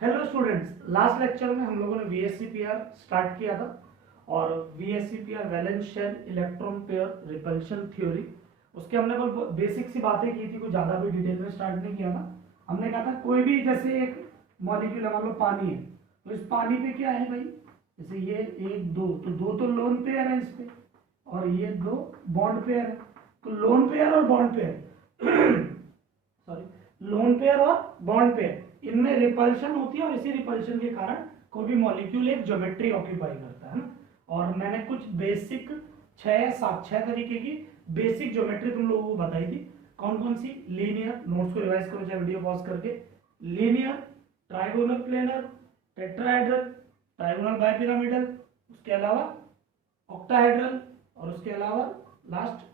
Hello students, last lecture में हम लोगों ने वीएससीपीआर स्टार्ट किया था और VSEPR valence shell electron pair repulsion theory, उसके हमने कोई बेसिक सी बातें की थी, कुछ ज़्यादा भी डिटेल में स्टार्ट नहीं किया था। हमने कहा था कोई भी जैसे एक मॉलिक्यूल मान लो पानी है, तो इस पानी पे क्या है भाई, जैसे ये एक दो, तो दो तो लोन पेयर है इस पे और ये दो बॉन्ड पेयर है। तो लोन पेयर और bond pair sorry, lone pair और बॉन्ड पेयर, इनमें रिपल्शन होती है और इसी रिपल्शन के कारण कोई भी मॉलिक्यूल एक ज्योमेट्री ऑक्यूपाई करता है ना। और मैंने कुछ बेसिक 6 तरीके की बेसिक ज्योमेट्री तुम लोगों को बताई थी। कौन कौन सी? लीनियर, नोट्स को रिवाइज करो चाहे वीडियो पॉज करके। Linear, trigonal planar, tetrahedral, trigonal bipyramidal, उसके अलावा ऑक्टाहेड्रल और उसके अलावा लास्ट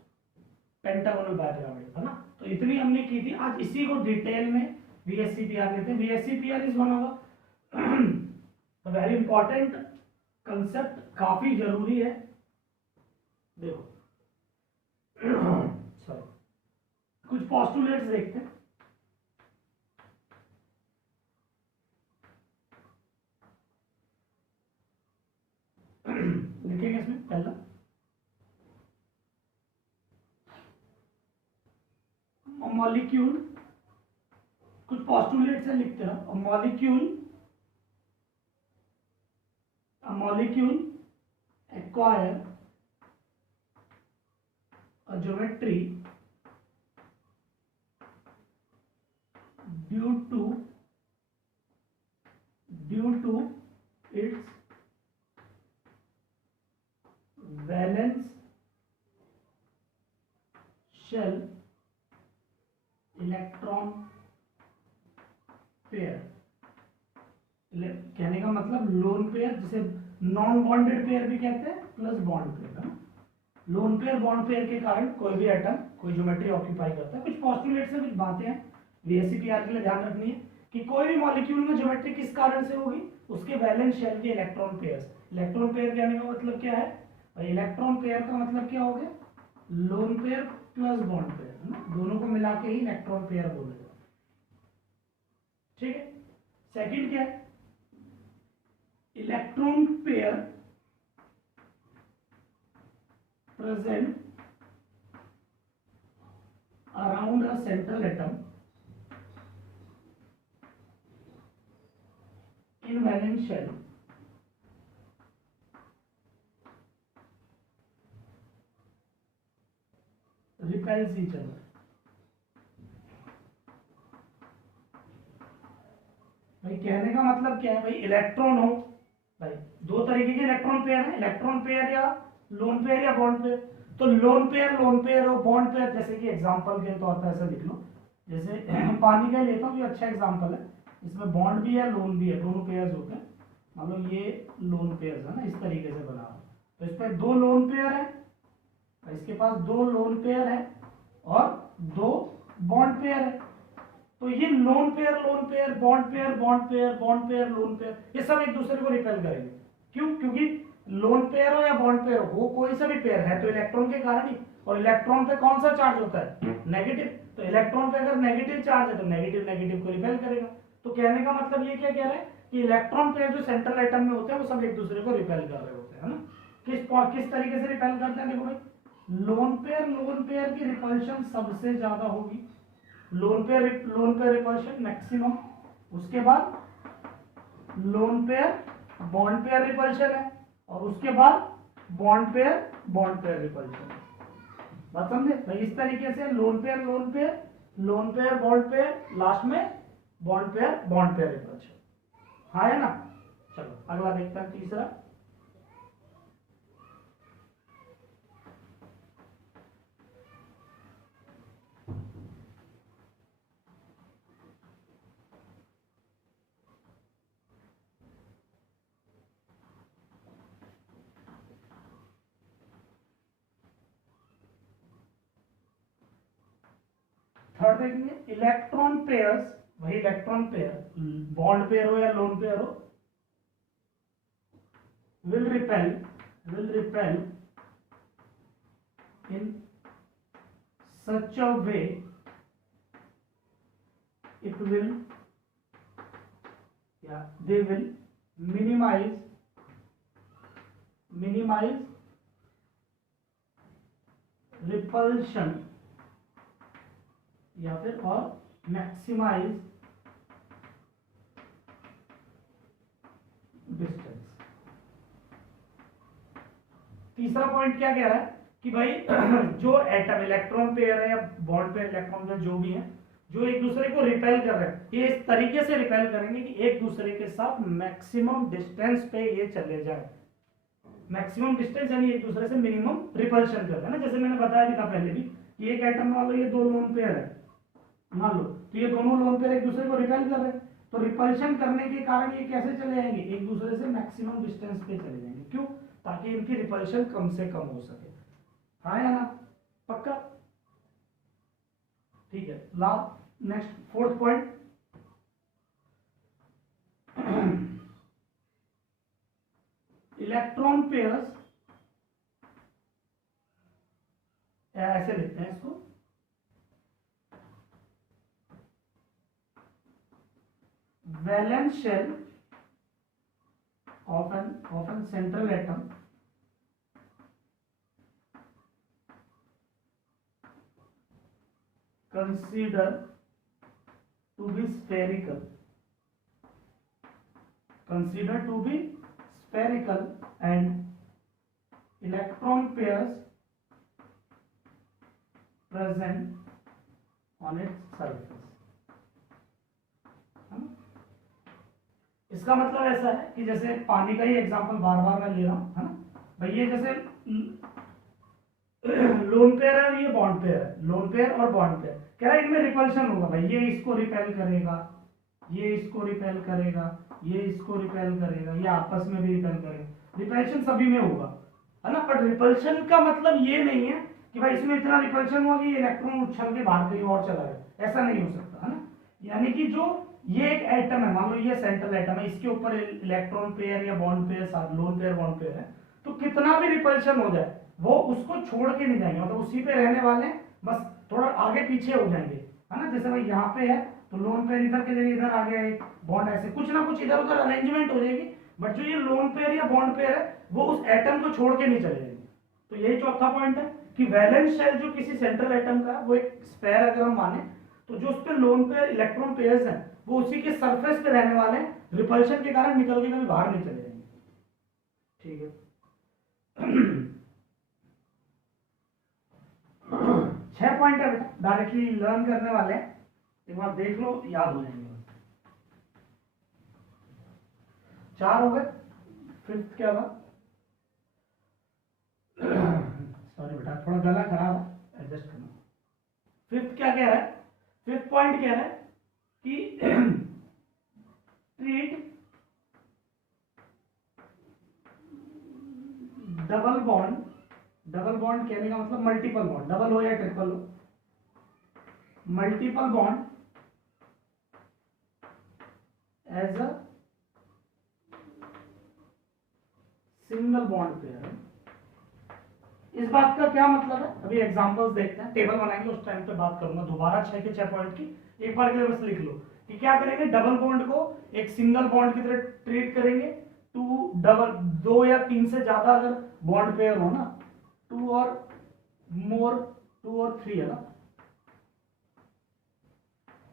पेंटागोनल बाइपिरामिडल, है ना। तो इतनी हमने की थी। आज इसी को डिटेल में वीएससीपीआर लेते हैं। VSEPR is one of very important concept, काफी जरूरी है। देखो सॉरी, कुछ पोस्टुलेट्स देखते हैं। लिखेंगे इसमें पहला मॉलिक्यूल, कुछ पोस्टुलेट्स है, लिखते हैं। Molecule acquire a geometry due to its valence shell electron pair. कहने का मतलब लोन पेयर, जिसे नॉन बॉन्डेड पेयर भी कहते हैं, प्लस बॉन्ड पेयर, है ना। लोन पेयर बॉन्ड पेयर के कारण कोई भी एटम कोई ज्योमेट्री ऑक्यूपाई करता है। कुछ पोस्टुलेट से कुछ बातें हैं वीएससीपीआर के लिए ध्यान रखनी है कि कोई भी मॉलिक्यूल में ज्योमेट्री किस कारण से होगी, उसके वैलेंस शेल के इलेक्ट्रॉन पेयर। इलेक्ट्रॉन पेयर कहने का मतलब क्या है और इलेक्ट्रॉन पेयर का मतलब क्या हो गया, lone pair plus bond pair, है ना। दोनों को मिला के ही इलेक्ट्रॉन पेयर बोलेगा, ठीक है। सेकंड क्या है, electron pair present around a central atom in valence shell repels each other। भाई कहने का मतलब क्या है, भाई इलेक्ट्रॉन हो, भाई दो तरीके के इलेक्ट्रॉन पेयर है, इलेक्ट्रॉन पेयर या लोन पेयर या बॉन्ड पेयर। तो लोन पेयर और बॉन्ड पेयर, जैसे कि एग्जांपल के तौर पर ऐसा लिख लो, जैसे पानी का लेता हूँ, ये अच्छा एग्जांपल है, इसमें बॉन्ड भी है लोन भी है, दोनों पेयर्स होते हैं। मतलब ये लोन पेयर्स है ना, इस तरीके से बना हुआ। तो इस पर दो लोन पेयर है, इसके पास दो लोन पेयर है और दो बॉन्ड पेयर है। तो ये lone pair bond pair bond pair bond pair lone pair, ये सब एक दूसरे को रिपेल करेंगे। क्यों? क्योंकि लोन पेयर हो या बॉन्ड पेयर हो, वो कोई सा भी पेयर है तो इलेक्ट्रॉन के कारण ही। और इलेक्ट्रॉन पे कौन सा चार्ज होता है, नेगेटिव। तो इलेक्ट्रॉन पे अगर नेगेटिव चार्ज है तो नेगेटिव नेगेटिव को रिपेल करेगा। तो कहने का मतलब ये क्या कह रहे हैं कि इलेक्ट्रॉन पेयर जो सेंट्रल एटम में होते हैं वो सब एक दूसरे को रिपेल कर रहे होते हैं, है ना। किस तरीके से रिपेल करते हैं, देखो भाई, लोन पेयर की रिपल्शन सबसे ज्यादा होगी, लोन पेयर रिपल्शन मैक्सिमम। उसके बाद lone pair bond pair repulsion है और उसके बाद बॉन्ड पेयर रिपल्शन। बात समझे भाई? इस तरीके से lone pair bond pair, last में बॉन्ड पेयर रिपल्शन। हाँ है ना। चलो अगला देखते हैं, तीसरा। थर्ड देखेंगे, इलेक्ट्रॉन पेयर्स, वही इलेक्ट्रॉन पेयर, बॉन्ड पेयर हो या लोन पेयर हो, will repel in such a way it will या दे विल मिनिमाइज रिपल्शन या फिर और मैक्सिमाइज डिस्टेंस। तीसरा पॉइंट क्या कह रहा है कि भाई जो एटम इलेक्ट्रॉन पेयर है या बॉन्ड पेयर इलेक्ट्रॉन पेयर जो भी है, जो एक दूसरे को रिपेल कर रहे हैं, ये इस तरीके से रिपेल करेंगे कि एक दूसरे के साथ मैक्सिमम डिस्टेंस पे ये चले जाए। मैक्सिमम डिस्टेंस यानी एक दूसरे से मिनिमम रिपल्शन कर रहे हैं ना। जैसे मैंने बताया भी था पहले भी कि एक एटम मान लो ये दो लोन पेयर है, मान लो तो ये दोनों लोन पेयर एक दूसरे को रिपेल कर रहे हैं, तो रिपल्शन करने के कारण ये कैसे चले जाएंगे, एक दूसरे से मैक्सिमम डिस्टेंस पे चले जाएंगे। क्यों? ताकि इनकी रिपल्शन कम से कम हो सके। हाँ या ना? पक्का? ठीक है। Last next fourth point, electron pairs, ऐसे लिखते हैं इसको, valence shell of an central atom consider to be spherical, and electron pairs present on its surface। इसका मतलब ऐसा है कि जैसे पानी का ही एग्जांपल बार बार मैं ले रहा हूं, है ना भाई। ये जैसे लोन पेयर है और ये बॉन्ड पेयर है, लोन पेयर और बॉन्ड पेयर, कह रहा है इनमें रिपल्शन होगा भाई। ये इसको रिपेल करेगा, ये इसको रिपेल करेगा, ये इसको रिपेल करेगा, ये आपस में भी रिपेल करेगा, रिपल्शन सभी में होगा, है ना। पर रिपल्शन का मतलब ये नहीं है कि भाई इसमें इतना रिपल्शन हुआ कि इलेक्ट्रॉन उछल के बाहर कहीं और चला गया, ऐसा नहीं हो सकता, है ना। यानी कि जो ये एक एटम है, मान लो ये सेंट्रल एटम है, इसके ऊपर इलेक्ट्रॉन पेयर या बॉन्ड पेयर साथ, लोन पेयर बॉन्ड पेयर है, तो कितना भी रिपल्शन हो जाए वो उसको छोड़ के नहीं जाएंगे, मतलब उसी पे रहने वाले हैं, बस थोड़ा आगे पीछे हो जाएंगे, है ना। जैसे भाई यहाँ पे है तो लोन पेयर इधर के जगह इधर आ गया, एक बॉन्ड ऐसे कुछ ना कुछ इधर उधर अरेंजमेंट हो जाएगी, बट जो ये लोन पेयर या बॉन्ड पेयर है वो उस एटम को छोड़ के नहीं चले जाएंगे। तो यही चौथा पॉइंट है कि वैलेंस शेल जो किसी सेंट्रल एटम का वो एक स्फेयर अगर हम माने, तो जो उस पर लोन पेयर इलेक्ट्रॉन पेयर्स हैं वो उसी के सरफेस पे रहने वाले हैं, रिपल्शन के कारण निकल के कभी बाहर नहीं चले जाएंगे। ठीक है। 6 पॉइंट है बेटा, डायरेक्टली लर्न करने वाले हैं, एक बार देख लो याद हो जाएंगे। 4 हो गए। फिफ्थ क्या था? सॉरी बेटा थोड़ा गला खराब है, एडजस्ट करना। फिफ्थ क्या कह रहा है? फिफ्थ पॉइंट कह रहा है कि ट्रीट डबल बॉन्ड कहने का मतलब मल्टीपल बॉन्ड, डबल हो या ट्रिपल हो, multiple bond as a single bond pair. इस बात का क्या मतलब है, अभी एग्जांपल्स देखते हैं, टेबल बनाएंगे उस टाइम पे बात करूंगा दोबारा। 6 के 6 पॉइंट की एक बार के लिए बस लिख लो कि क्या करेंगे, डबल बॉन्ड को एक सिंगल बॉन्ड की तरह ट्रीट करेंगे। दो या तीन से ज्यादा अगर बॉन्ड पेयर हो ना, 2 और 3 है ना,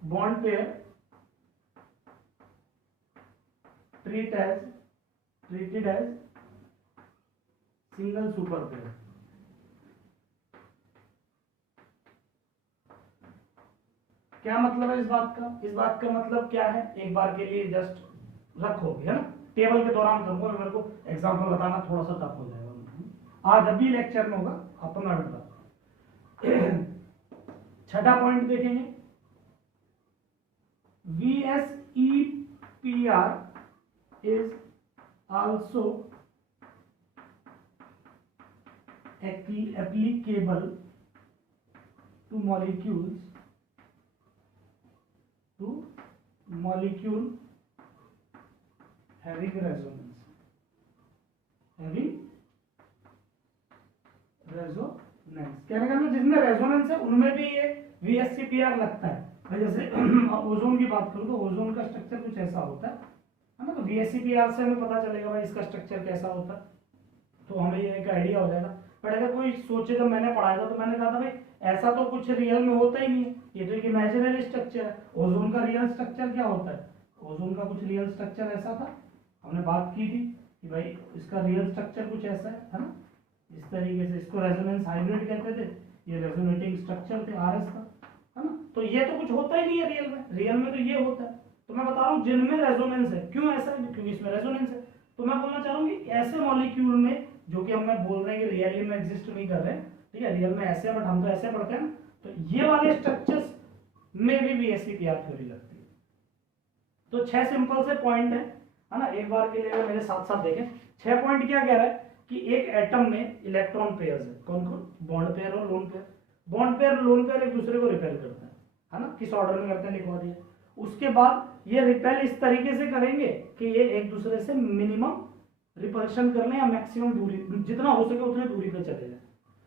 bond pair treated as single super pair. क्या मतलब है इस बात का? इस बात का मतलब क्या है, एक बार के लिए जस्ट रखो, है ना। टेबल के दौरान करूंगा, मेरे को एग्जांपल बताना थोड़ा सा टफ हो जाएगा, आज अभी लेक्चर में होगा, अपना बता। छठा पॉइंट देखेंगे, VSEPR is also applicable to molecule having resonance, कहने का मतलब जिसमें रेजोनेंस है उनमें भी ये VSEPR लगता है। जैसे ओजोन की बात करूं तो ओजोन का स्ट्रक्चर कुछ ऐसा होता है, ना। तो VSEPR से हमें पता चलेगा भाई इसका स्ट्रक्चर कैसा होता है, तो हमें ये एक आइडिया हो जाएगा। बट अगर कोई सोचे, जब मैंने पढ़ाया था तो मैंने कहा था भाई ऐसा तो कुछ रियल में होता ही नहीं है, ये तो एक इमेजिनरी स्ट्रक्चर है। ओजोन का रियल स्ट्रक्चर क्या होता है, ओजोन का कुछ रियल स्ट्रक्चर ऐसा था, हमने बात की थी कि भाई इसका रियल स्ट्रक्चर कुछ ऐसा है ना। इस तरीके से इसको रेजोनेंस हाइब्रिड कहते थे, ये रेजोनेटिंग स्ट्रक्चर थे RS का, है ना। तो ये तो कुछ होता ही नहीं है रियल में, रियल में तो ये होता है। तो मैं बता रहा हूँ जिनमें रेजोनेंस है, क्यों ऐसा है, क्योंकि इसमें रेजोनेंस है। तो मैं बोलना चाह रहा हूँ कि ऐसे मॉलिक्यूल में जो कि हम बोल रहे हैं कि रियली में एग्जिस्ट नहीं कर रहे हैं, ठीक है, रियल में ऐसे, बट हम तो ऐसे पढ़ते हैं, तो ये वाले स्ट्रक्चर्स में भी VSEPR थ्योरी लगती है। तो 6 सिंपल से पॉइंट है ना, एक बार के लिए मेरे साथ साथ देखें। 6 पॉइंट क्या कह रहा है कि एक एटम में इलेक्ट्रॉन पेयर्स है, कौन कौन, बॉन्ड पेयर और lone pair. Bond pair lone pair एक दूसरे को रिपेल करते हैं, है ना, किस ऑर्डर में करते हैं लिखवा दिया। उसके बाद ये रिपेल इस तरीके से करेंगे कि ये एक दूसरे से मिनिमम रिपल्शन कर लें या मैक्सिमम दूरी, जितना हो सके उतनी दूरी पे चले जाए।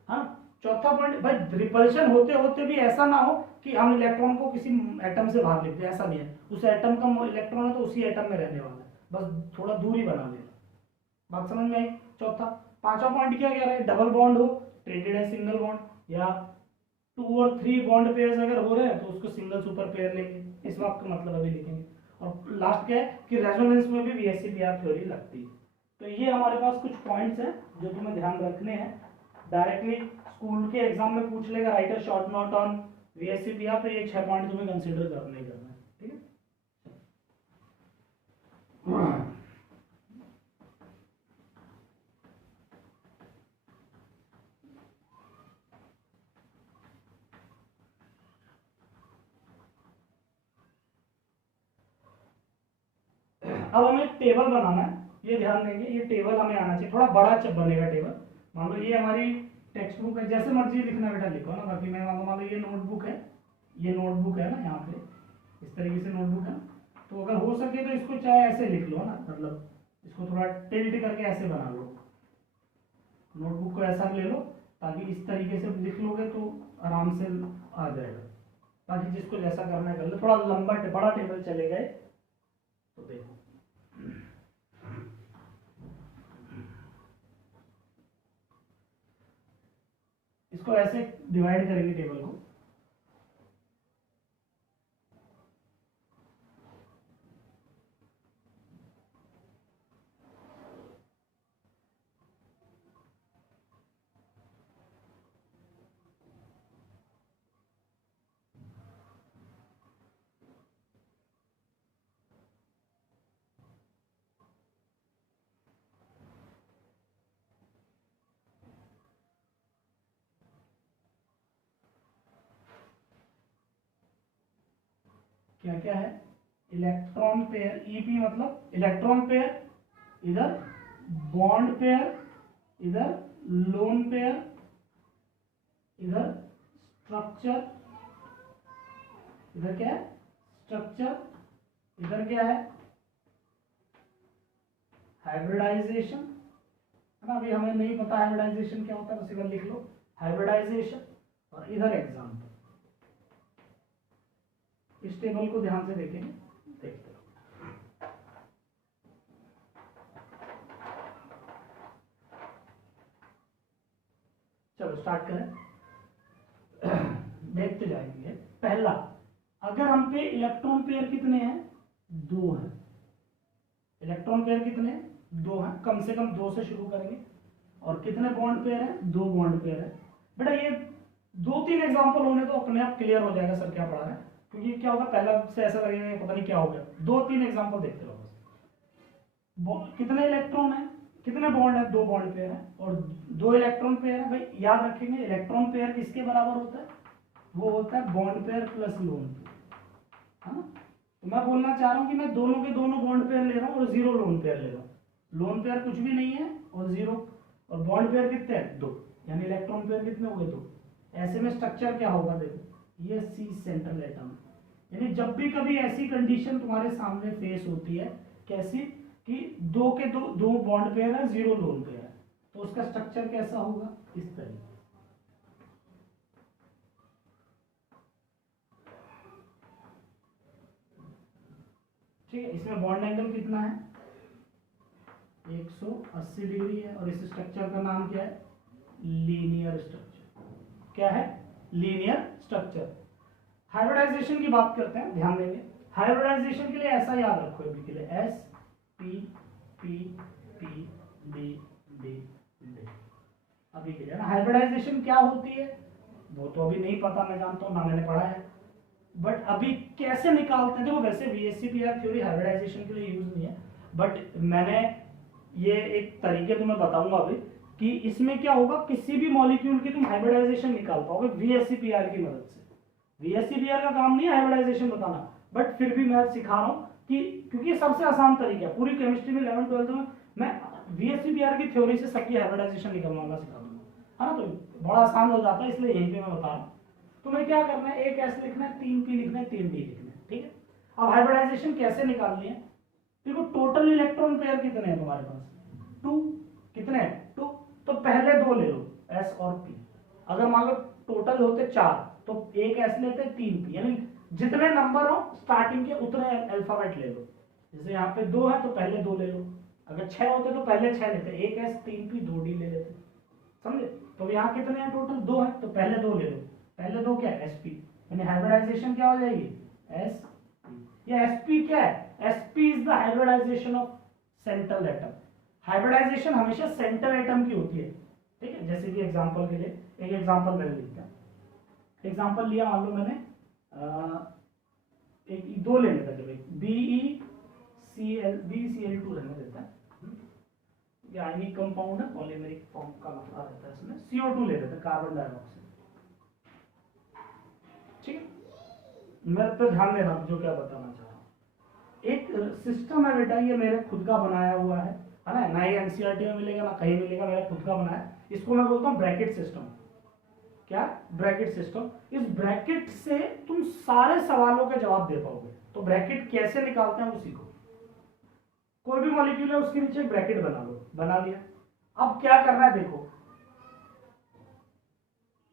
हाँ, चौथा पॉइंट भाई, रिपल्शन होते होते भी ऐसा ना हो कि हम इलेक्ट्रॉन को किसी एटम से बाहर लिख दें, ऐसा नहीं है। उस एटम का इलेक्ट्रॉन है तो उसी एटम में रहने वाला है, बस थोड़ा दूरी बना देना। बात समझ में आई। चौथा। पांचवा पॉइंट क्या कह रहे हैं, डबल बॉन्ड हो, ट्रेडेड है सिंगल बॉन्ड, या 2 और 3 बॉन्ड पेयर्स अगर हो रहे हैं तो उसको सिंगल सुपर पेयर लेंगे, इस बात का मतलब अभी लिखेंगे। और लास्ट क्या है कि रेजोनेंस में भी VSEPR थ्योरी लगती है। तो ये हमारे पास कुछ पॉइंट्स हैं जो तुम्हें ध्यान रखने हैं। डायरेक्टली स्कूल के एग्जाम में पूछ लेगा, right a short note on VSEPR, तो ये 6 पॉइंट तुम्हें कंसीडर करना ही करना है, ठीक है। अब हमें टेबल बनाना है, ये ध्यान देंगे, ये टेबल हमें आना चाहिए, थोड़ा बड़ा बनेगा टेबल। मान लो ये हमारी टेक्स्ट बुक है, जैसे मर्जी लिखना बेटा लिखो ना, बाकी मैं मान लो ये नोटबुक है, ये नोटबुक है ना, यहाँ पे इस तरीके से नोटबुक है। तो अगर हो सके तो इसको चाहे ऐसे लिख लो ना, मतलब इसको थोड़ा टिल्ट करके ऐसे बना लो, नोटबुक को ऐसा ले लो, ताकि इस तरीके से लिख लोगे तो आराम से आ जाएगा। बाकी जिसको जैसा करना है कर लो, थोड़ा लंबा बड़ा टेबल चले गए तो देखो। इसको ऐसे डिवाइड करेंगे टेबल को, क्या क्या है, इलेक्ट्रॉन पेयर, EP मतलब इलेक्ट्रॉन पेयर, इधर बॉन्ड पेयर, इधर लोन पेयर, इधर स्ट्रक्चर, इधर क्या है स्ट्रक्चर, इधर क्या है हाइब्रिडाइजेशन, है ना। अभी हमें नहीं पता हाइब्रिडाइजेशन क्या होता है, बस इधर लिख लो हाइब्रिडाइजेशन, और इधर एग्जाम्पल। इस टेबल को ध्यान से देखेंगे, देखते रहो। चलो स्टार्ट करें, देखते जाएंगे। पहला, अगर हम पे इलेक्ट्रॉन पेयर कितने हैं, 2 हैं। इलेक्ट्रॉन पेयर कितने हैं, 2 हैं, कम से कम 2 से शुरू करेंगे। और कितने बॉन्ड पेयर हैं, 2 बॉन्ड पेयर है। बेटा ये 2-3 एग्जांपल होने तो अपने आप क्लियर हो जाएगा सर क्या पढ़ा रहे हैं, क्योंकि क्या होगा पहला से ऐसा लगेगा पता नहीं क्या हो गया। 2-3 एग्जांपल देखते रहो बस। कितने इलेक्ट्रॉन है, कितने बॉन्ड है, 2 बॉन्ड पेयर है और 2 इलेक्ट्रॉन पेयर है। भाई याद रखेंगे इलेक्ट्रॉन पेयर किसके बराबर होता है, वो होता है bond pair plus lone pair, है ना। तो मैं बोलना चाह रहा हूँ कि मैं दोनों के दोनों बॉन्ड पेयर ले रहा हूँ और 0 लोन पेयर ले रहा हूँ। लोन पेयर कुछ भी नहीं है और 0, और बॉन्ड पेयर कितने हैं, 2, यानी इलेक्ट्रॉन पेयर कितने हो गए, 2। ऐसे में स्ट्रक्चर क्या होगा, देखो ये C सेंट्रल एटम, यानी जब भी कभी ऐसी कंडीशन तुम्हारे सामने फेस होती है, कैसी कि 2 के 2 बॉन्ड पेयर है, 0 लोन पेयर है, तो उसका स्ट्रक्चर कैसा होगा, इस तरीके। ठीक है, इसमें बॉन्ड एंगल कितना है, 180 डिग्री है और इस स्ट्रक्चर का नाम क्या है? Linear structure. क्या है? Linear structure. हाइब्रिडाइजेशन की बात करते हैं, ध्यान देंगे। हाइब्रिडाइजेशन के लिए ऐसा याद रखो अभी के लिए, S P P P D D D. अभी के लिए ना हाइब्रिडाइजेशन क्या होती है वो तो अभी नहीं पता, मैं जानता हूँ ना मैंने पढ़ा है, बट अभी कैसे निकालते हैं देखो। वैसे VSEPR थ्योरी हाइब्रिडाइजेशन के लिए यूज नहीं है, बट मैंने ये एक तरीके तुम्हें बताऊंगा अभी कि इसमें क्या होगा, किसी भी मॉलिक्यूल की तुम हाइब्रिडाइजेशन निकाल पाओगे VSEPR की मदद से। VSEPR का काम नहीं है हाइब्रिडाइजेशन बताना, बट फिर भी मैं सिखा रहा हूँ कि क्योंकि ये सबसे आसान तरीका है। पूरी केमिस्ट्री में 11th 12th में मैं VSEPR की थ्योरी से सबकी हाइब्रिडाइजेशन निकलवाना सिखा दूंगा, है ना। तो बड़ा आसान हो जाता है, इसलिए यहीं पे मैं बता रहा हूँ। तुम्हें क्या करना है, एक S लिखना है, 3 P लिखना है, 3 D लिखना है, ठीक है। अब हाइब्रिडाइजेशन कैसे निकालनी है? देखो टोटल इलेक्ट्रॉन पेयर कितने हैं तुम्हारे पास? 2। कितने हैं? 2। तो पहले 2 ले लो, S और P। अगर मान लो टोटल होते 4 तो एक S लेते 3 P, यानी जितने नंबर हो स्टार्टिंग के उतने अल्फाबेट ले लो। जैसे यहाँ पे 2 है तो पहले 2 ले लो, अगर 6 होते तो पहले 6 लेते, एक S 3 P 2 D ले लेते, समझे। तो यहाँ कितने हैं टोटल? 2 है तो पहले 2 ले लो, पहले 2 क्या है? SP, यानी हाइब्रिडाइजेशन क्या हो जाएगी? SP। ये SP क्या है? SP is the hybridization of central atom. Hybridization हमेशा सेंटर एटम की होती है, ठीक है। जैसे कि एग्जांपल के लिए एक एग्जांपल मैंने लिखा, एग्जांपल लिया, मान लो मैंने एक 2 ले लेता, चलो BeCl2 रहने देता है, आयनिक कंपाउंड है, पॉलीमेरिक फॉर्म का मतलब रहता है इसमें। CO2 ले लेते हैं, कार्बन डाइऑक्साइड, ठीक है। मैं तो ध्यान दे रहा हूँ जो क्या बताना चाह रहा हूँ। एक सिस्टम है बेटा, ये मेरे खुद का बनाया हुआ है ना ही NCERT में मिलेगा ना कहीं मिलेगा, मेरा खुद का बनाया। इसको मैं बोलता हूँ ब्रैकेट सिस्टम। क्या? Bracket system. इस ब्रैकेट से तुम सारे सवालों के जवाब दे पाओगे। तो ब्रैकेट कैसे निकालते हैं वो सीखो। कोई भी मॉलिक्यूल है उसके नीचे ब्रैकेट बना लो, बना लिया। अब क्या करना है देखो,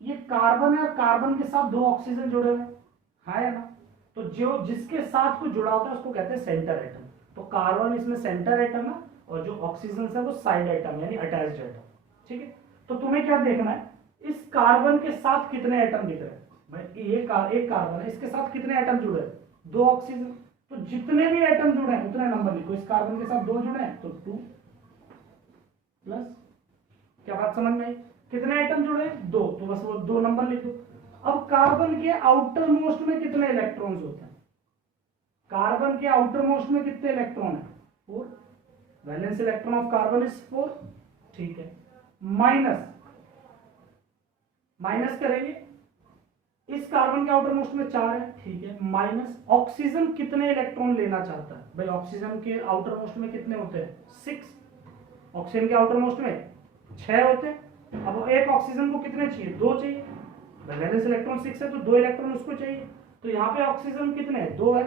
ये कार्बन है, कार्बन के साथ 2 ऑक्सीजन जुड़े हुए है ना। तो जो जिसके साथ कुछ जुड़ा होता है उसको कहते हैं सेंटर एटम। तो कार्बन इसमें सेंटर एटम है और जो ऑक्सीजन है वो साइड एटम यानी अटैच्ड एटम, ठीक है। तो तुम्हें क्या देखना है, इस कार्बन के साथ कितने एटम दिख रहे हैं भाई। एक कार्बन है, इसके साथ कितने एटम जुड़े हैं? 2 ऑक्सीजन। तो जितने भी एटम जुड़े हैं उतने नंबर लिखो। इस कार्बन के साथ 2 जुड़े हैं तो 2 प्लस, क्या बात समझ में आई? कितने एटम जुड़े हैं? 2, तो बस वो 2 नंबर लिखो। अब कार्बन के आउटर मोस्ट में कितने इलेक्ट्रॉन्स होते हैं? कार्बन के आउटर मोस्ट में कितने इलेक्ट्रॉन है? 4। Valence electron of carbon is 4, ठीक है। माइनस माइनस करेंगे, इस कार्बन के आउटर मोस्ट में 4 है, ठीक है। माइनस ऑक्सीजन कितने इलेक्ट्रॉन लेना चाहता है भाई? ऑक्सीजन के आउटर मोस्ट में कितने होते हैं? 6। ऑक्सीजन के आउटर मोस्ट में 6 होते हैं। अब एक ऑक्सीजन को कितने चाहिए? 2 चाहिए। वैलेंस इलेक्ट्रॉन 6 है तो 2 इलेक्ट्रॉन उसको चाहिए। तो यहाँ पे ऑक्सीजन कितने हैं? 2 है।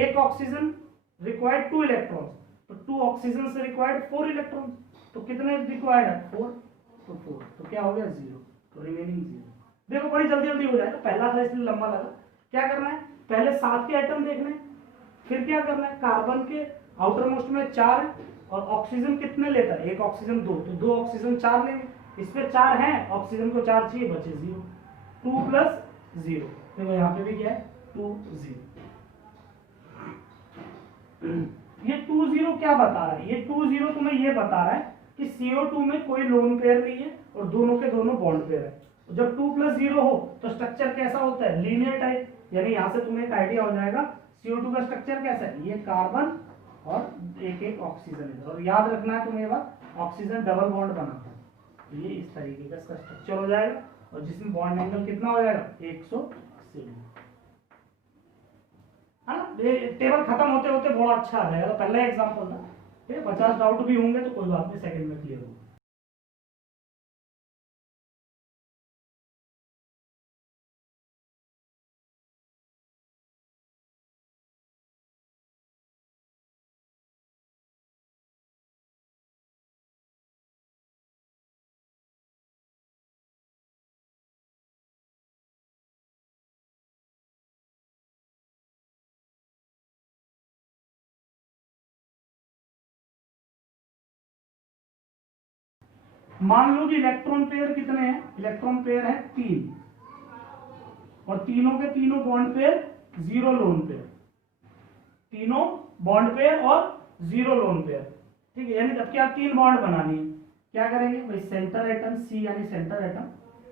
एक ऑक्सीजन रिक्वायर्ड 2 इलेक्ट्रॉन्स, तो 2 ऑक्सीजन से रिक्वायर्ड 4 इलेक्ट्रॉन्स। तो कितने रिक्वायर्ड है? 4। तो 4 तो क्या हो गया? 0। तो रिमेनिंग 0। देखो बड़ी जल्दी जल्दी हो जाएगा, पहला था इसलिए लंबा लगा। क्या करना है, पहले 7 के एटम देखने, फिर क्या करना है, कार्बन के आउटर मोस्ट में 4 है और ऑक्सीजन कितने लेता है? एक ऑक्सीजन 2, तो 2 ऑक्सीजन 4 लेंगे। इस पे 4 है, ऑक्सीजन को 4 चाहिए, बचे 0। 2 प्लस 0, देखो यहाँ पे भी क्या है? 2 0। ये 2 0 क्या बता रहा है? ये 2 0 तुम्हें ये बता रहा है कि CO2 में कोई लोन पेयर नहीं है और दोनों के दोनों बॉन्ड पेयर है। जब 2 प्लस 0 हो तो स्ट्रक्चर कैसा होता है? Linear type. यानी यहां से तुम्हें एक आइडिया हो जाएगा CO2 का स्ट्रक्चर कैसा है। ये कार्बन और एक एक ऑक्सीजन है, और याद रखना है तुम्हें बात, ऑक्सीजन डबल बॉन्ड बनाता है। ये इस तरीके का इसका स्ट्रक्चर हो जाएगा और जिसमें बॉन्ड एंगल कितना हो जाएगा? 180 डिग्री। है ना। टेबल खत्म होते होते बड़ा अच्छा आ जाएगा। पहला एग्जांपल था, ठीक है। 50 डाउट भी होंगे तो कोई बात नहीं, सेकंड में क्लियर होगा। मान लो कि इलेक्ट्रॉन पेयर कितने हैं, इलेक्ट्रॉन पेयर है 3 और तीनों के तीनों बॉन्ड पेयर 0 लोन पेयर, तीनों बॉन्ड पेयर और 0 लोन पेयर, ठीक है। यानी अब क्या 3 बॉन्ड बनानी है, क्या करेंगे भाई, सेंटर एटम सी यानी सेंटर एटम,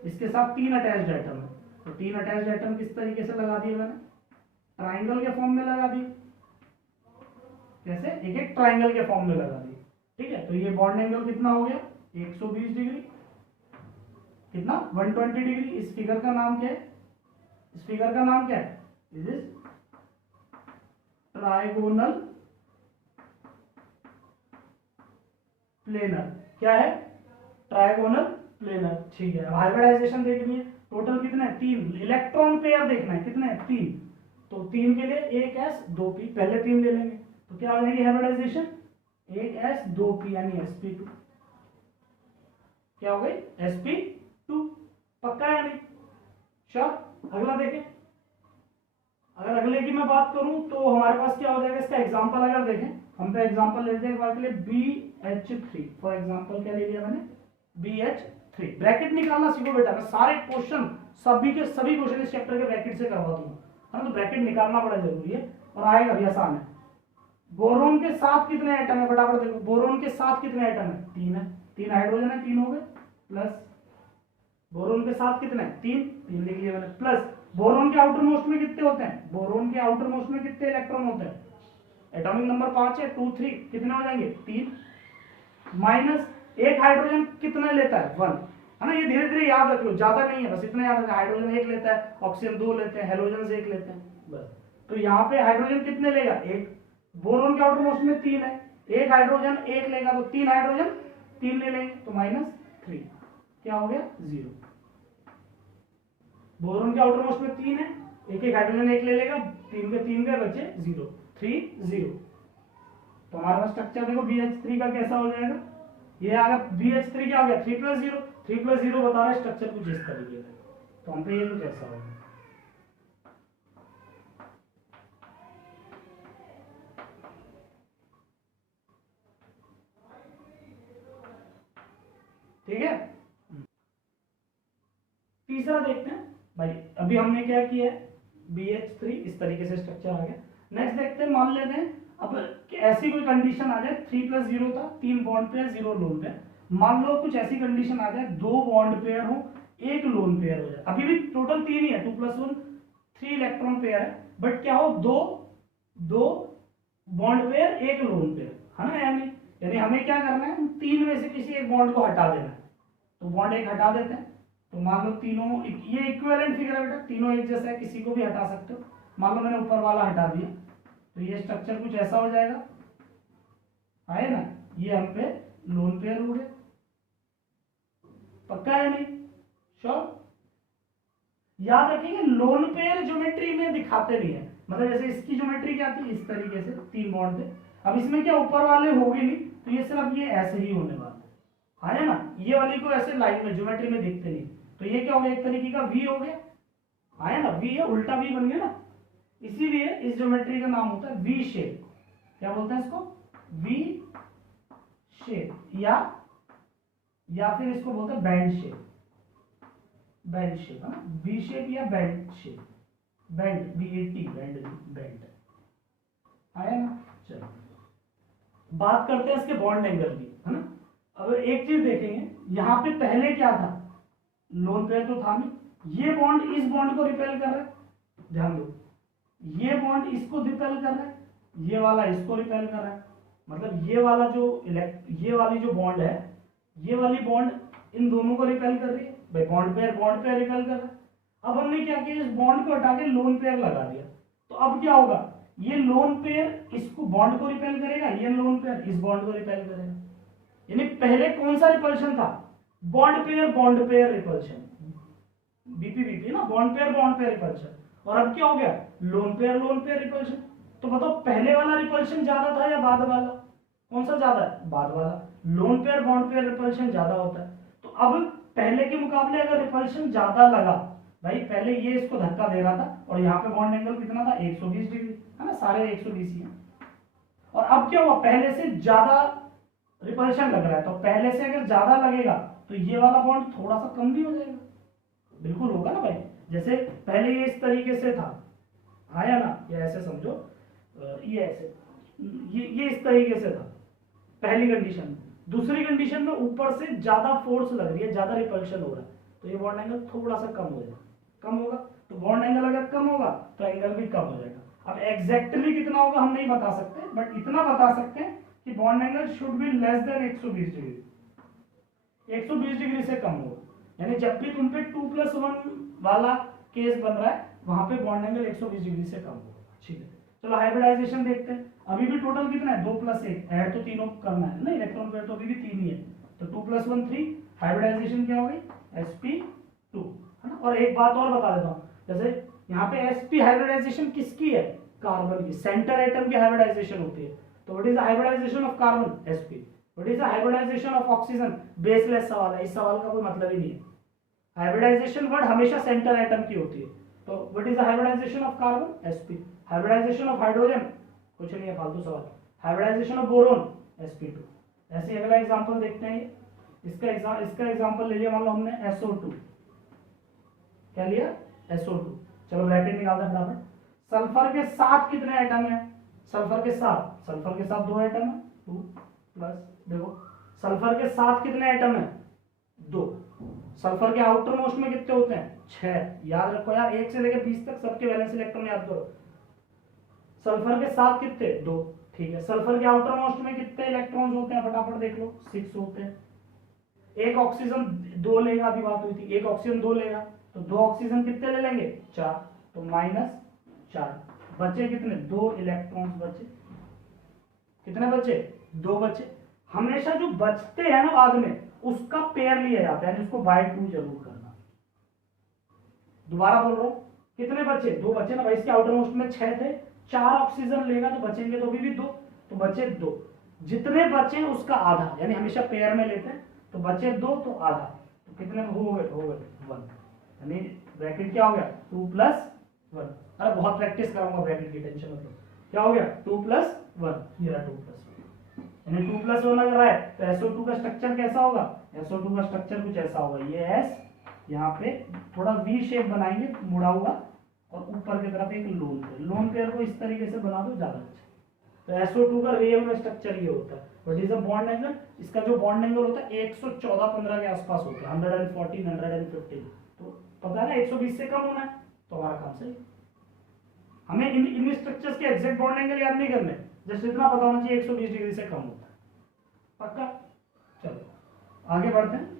इसके साथ 3 अटैच्ड एटम है, तो 3 अटैच्ड एटम किस तरीके से लगा दिए मैंने, ट्राइंगल के फॉर्म में लगा दिए, कैसे, एक एक ट्राइंगल के फॉर्म में लगा दिए, ठीक है। तो ये बॉन्ड एंगल कितना हो गया 120 डिग्री, कितना 120 डिग्री। इस फिगर का नाम क्या है, इस फिगर का नाम क्या है, दिस इज ट्राइगोनल प्लेनर, क्या है, ट्राइगोनल प्लेनर, ठीक है। हाइब्रिडाइजेशन देखनी है, टोटल कितने हैं 3, इलेक्ट्रॉन पेयर देखना है कितने हैं 3, तो 3 के लिए 1s 2p, पहले 3 ले लेंगे तो क्या हो जाएगी हाइब्रिडाइजेशन 1s 2p यानी sp2, क्या हो गई sp2, पक्का है नहीं, श्योर। अगला देखें, अगर अगले की मैं बात करूं तो हमारे पास क्या हो जाएगा, इसका एग्जांपल अगर देखें, हम पे एग्जांपल लेते हैं के लिए BH3, फॉर एग्जांपल क्या ले लिया मैंने BH3, ब्रैकेट निकालना सीखो बेटा, मैं सारे क्वेश्चन सभी के सभी क्वेश्चन इस चैप्टर के ब्रैकेट से करवा दूंगा, है ना, तो ब्रैकेट निकालना बड़ा जरूरी है और आएगा भी आसान है। बोरोन के साथ कितने एटम है, फटाफट देखो, बोरोन के साथ कितने एटम है 3 है, 3 हाइड्रोजन है, 3 हो गए, प्लस बोरोन के साथ कितने 3 लिख लिया मैंने, प्लस बोरोन के आउटर मोस्ट में कितने होते हैं, बोरोन के आउटर मोस्ट में कितने इलेक्ट्रॉन होते हैं, एटॉमिक नंबर 5 है, 2 3 कितने हो जाएंगे 3, माइनस एक हाइड्रोजन कितना लेता है 1, है ना, ये धीरे धीरे याद रख लो, ज्यादा नहीं है, बस इतना याद रखना, हाइड्रोजन 1 लेता है, ऑक्सीजन 2 लेते हैं, हेलोजन 1 लेते हैं, बस। तो यहाँ पे हाइड्रोजन कितने लेगा 1, बोरोन के आउटर मोस्ट में 3 है, एक हाइड्रोजन 1 लेगा तो 3 हाइड्रोजन 3 ले लेंगे तो -3, क्या हो गया 0। बोरोन के आउटर मोस्ट में 3 है, एक एक हाइड्रोजन 1 ले लेगा, 3 के 3 गए बचे 0, 3 0। तो हमारे पास स्ट्रक्चर देखो BH3 का कैसा हो जाएगा, ये आ गया BH3 क्या हो गया 3 + 0, 3 + 0 बता रहा है स्ट्रक्चर कुछ इस तरीके का, तो हम पे ये कुछ ऐसा होगा, ठीक है। तीसरा देखते हैं भाई, अभी हमने क्या किया है BH3 इस तरीके से स्ट्रक्चर आ गया। नेक्स्ट देखते हैं, मान लेते हैं अब ऐसी कोई कंडीशन आ जाए 3 + 0 था, 3 बॉन्ड पेयर 0 लोन पेयर, मान लो कुछ ऐसी कंडीशन आ जाए 2 बॉन्ड पेयर हो 1 लोन पेयर हो जाए, अभी भी टोटल 3 ही है, 2 + 1 3 इलेक्ट्रॉन पेयर है, बट क्या हो दो बॉन्ड पेयर 1 लोन पेयर, है ना, यानी हमें क्या करना है, 3 में से किसी एक बॉन्ड को हटा देना है, तो बॉन्ड 1 हटा देते हैं, तो मान लो तीनों, ये इक्विवेलेंट फिगर है बेटा, तीनों एक जैसा है, किसी को भी हटा सकते हो, मान लो मैंने ऊपर वाला हटा दिया, तो ये स्ट्रक्चर कुछ ऐसा हो जाएगा, आए ना, ये हम पे लोन पेयर हो गए, पक्का है नहीं, श्योर। याद रखेंगे लोन पेयर ज्योमेट्री में दिखाते नहीं है, मतलब जैसे इसकी ज्योमेट्री क्या थी इस तरीके से 3 बॉन्ड थे, अब इसमें क्या ऊपर वाले होंगे नहीं, तो ये सिर्फ ये ऐसे ही होने वाला है ना, ये वाली को ऐसे लाइन में ज्योमेट्री में दिखते नहीं, तो ये क्या हो गया एक तरीके का वी हो गया, आया ना, वी है, उल्टा वी बन गया ना, इसीलिए इस ज्योमेट्री का नाम होता है वी शेप, क्या बोलते हैं इसको, वी शेप, या फिर इसको बोलते हैं बैंड शेप, बैंड शेप है ना, वी शेप या band shape, band BAT band, आया ना। चलो बात करते हैं इसके बॉन्ड एंगल की, है ना। अब एक चीज देखेंगे, यहाँ पे पहले क्या था, लोन पेयर तो था नहीं, ये बॉन्ड इस बॉन्ड को रिपेल कर रहा है, ध्यान दो, ये बॉन्ड इसको रिपेल कर रहा है, ये वाला इसको रिपेल कर रहा है, मतलब ये वाला जो ये वाली जो बॉन्ड है, ये वाली बॉन्ड इन दोनों को रिपेल कर रही है भाई, बॉन्ड पेयर रिपेल कर रहा है। अब हमने क्या किया, इस बॉन्ड को हटा के लोन पेयर लगा दिया, तो अब क्या होगा, ये लोन पेयर इसको बॉन्ड को रिपेल करेगा, ये लोन पेयर इस बॉन्ड को रिपेल करेगा, यानी पहले कौन सा रिपल्शन था, बॉन्ड पेयर रिपल्शन, बीपी ना, बॉन्ड पेयर रिपल्शन, और अब क्या हो गया लोन पेयर रिपल्शन। तो बताओ पहले वाला रिपल्शन ज्यादा था या बाद वाला, कौन सा ज्यादा है, बाद वाला, lone pair bond pair repulsion ज्यादा होता है, तो अब पहले के मुकाबले अगर रिपल्शन ज्यादा लगा, भाई पहले ये इसको धक्का दे रहा था और यहाँ पे बॉन्ड एंगल कितना था 120 डिग्री, है ना, सारे 120 ही हैं, और अब क्या हुआ पहले से ज्यादा रिपल्शन लग रहा है, तो पहले से अगर ज्यादा लगेगा तो ये वाला बॉन्ड थोड़ा सा कम भी हो जाएगा, बिल्कुल होगा ना भाई। जैसे पहले ये इस तरीके से था, आया ना, ये ऐसे समझो, ये ऐसे, ये इस तरीके से था पहली कंडीशन में। दूसरी कंडीशन में ऊपर से ज्यादा फोर्स लग रही है, ज्यादा रिपल्शन हो रहा है, तो ये बॉन्ड एंगल थोड़ा सा कम हो जाएगा, कम होगा। तो बॉन्ड एंगल अगर कम होगा तो एंगल भी कम हो जाएगा। अब एग्जैक्टली कितना होगा हम नहीं बता सकते, बट इतना बता सकते हैं कि bond angle should be less than 120 degree, 120 degree से कम होगा। यानी जब भी तुम पे 2+1 वाला केस बन रहा है, वहां पे बॉन्ड एंगल 120 डिग्री से कम होगा। ठीक है, चलो हाइब्रिडाइजेशन देखते हैं। अभी भी टोटल कितना है, 2+1, ऐड तो तीनों करना है ना, इलेक्ट्रॉन पेयर तो अभी भी 3 ही है, तो 2+1 3, हाइब्रिडाइजेशन क्या हो गई, sp2, है ना। और एक बात और बता देता हूँ, जैसे यहाँ पे sp हाइब्रिडाइजेशन किसकी है, कार्बन की, सेंटर एटम की हाइब्रिडाइजेशन होती है। तो what is the hybridization of carbon, sp। What is the hybridization of oxygen, baseless सवाल है, इस सवाल का कोई मतलब ही नहीं है। हाइब्रिडाइजेशन वर्ड हमेशा सेंटर एटम की होती है। तो what is the hybridization of carbon, sp। Hybridization of hydrogen कुछ नहीं है, फालतू सवाल। Hybridization of boron, sp2। ऐसे अगला एग्जांपल देखते हैं। इसका एग्जांपल ले लिया, मान लो हमने SO2, क्या लिया, SO2। चलो ब्रैकेट निकालते हैं फटाफट। सल्फर के साथ कितने एटम है, सल्फर के साथ 2 एटम है, 2 प्लस, देखो सल्फर के साथ कितने एटम है, 2। सल्फर के आउटर मोस्ट में कितने होते हैं, 6। याद रखो यार, 1 से लेकर 20 तक सबके वैलेंस इलेक्ट्रॉन याद करो। सल्फर के साथ कितने, 2, ठीक है। सल्फर के आउटर मोस्ट में कितने इलेक्ट्रॉन्स होते हैं, फटाफट देख लो, 6 होते हैं। एक ऑक्सीजन 2 लेगा, अभी बात हुई थी, एक ऑक्सीजन 2 लेगा, तो 2 ऑक्सीजन कितने ले लेंगे, 4, तो -4, बचे कितने, 2 इलेक्ट्रॉन्स बचे। कितने बचे, 2 बचे। हमेशा जो बचते हैं ना बाद में, उसका पेयर लिया जाता है, उसको बाय 2 जरूर करना। दोबारा बोल रहा हूं, कितने बचे, 2 बचे ना भाई, इसके आउटर मोस्ट में 6 थे, 4 ऑक्सीजन लेगा तो बचेंगे तो भी 2, तो बचे 2। जितने बचे उसका आधा, यानी हमेशा पेयर में लेते हैं, तो बचे 2 तो आधा, तो कितने हो गए 1, यानी ब्रैकेट क्या हो गया, 2+1। अरे बहुत प्रैक्टिस कराऊंगा ब्रैकेट की, टेंशन मत लो। क्या हो गया, 2+1, ये रहा 2+1, यानी 2+1 अगर आए तो SO2 का स्ट्रक्चर कैसा होगा, SO2 का स्ट्रक्चर कुछ ऐसा होगा, ये S, यहाँ पे थोड़ा V शेप बनाएंगे मुड़ा हुआ, और ऊपर की तरफ एक लोन पेयर को इस तरीके से बना दो, ज्यादा अच्छा। तो SO2 का रियल में स्ट्रक्चर ये होता है। What is the bond angle, इसका जो बॉन्ड एंगल होता है 114-15 के आसपास होता है, 114 115, तो पता है ना 120 से कम होना है, तो हमारा काम सही। हमें इन स्ट्रक्चर्स के एग्जैक्ट बॉन्ड एंगल याद नहीं करने, जस्ट इतना पता होना चाहिए 120 डिग्री से कम होता है, पक्का। चलो आगे बढ़ते हैं।